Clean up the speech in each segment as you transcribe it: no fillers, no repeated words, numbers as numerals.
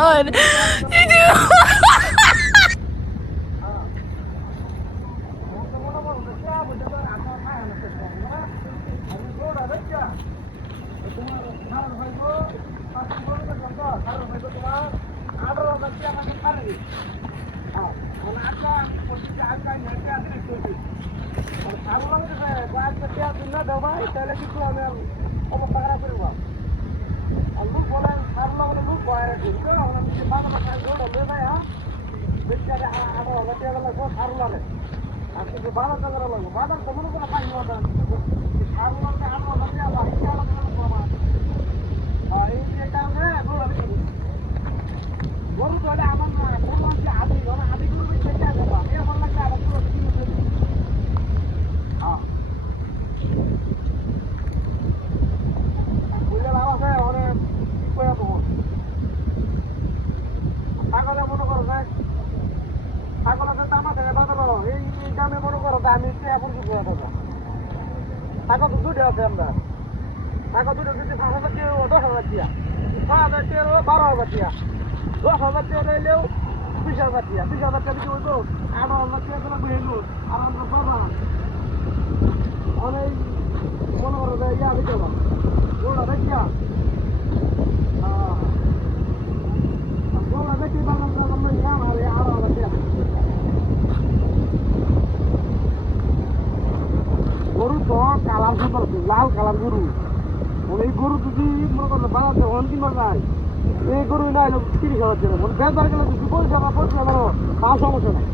God. লাল colour গরু এই গরু যদি মনে করেন বাজাতে হন কিনবার নাই এই গরু না হলো 30,000 টাকা বেচার গেলে যদি 40,000 তাও সমস্যা নাই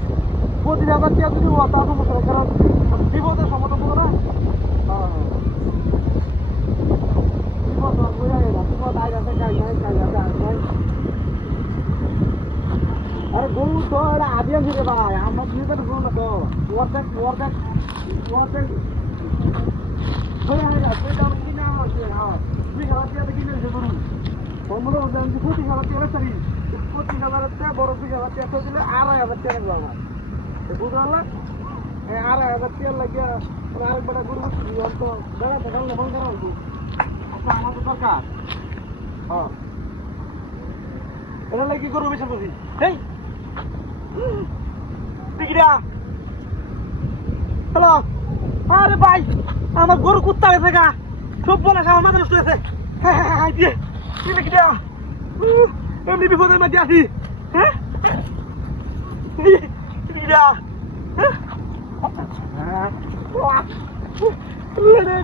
25,000 টাকা যদি তাও সমস্যা নাই কারণ বিপদের সমাধান করবো না আরে গরু তো এটা আদি আছে রে ভাই আমরা বিপদের গরু না তো ওয়ার্ডেন কি করবো বেশি বুঝি হ্যালো আরে ভাই আমার গরু কুত্তা গেছে গা সব বলে আমার মাথা নষ্ট হয়েছে এমনি বিপদের মধ্যে আছি হ্যাঁ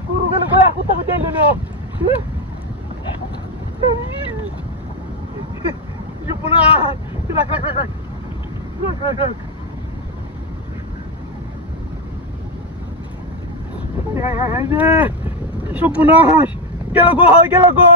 গরু গেলে কুত্তা করতে আইল না সব গেল গো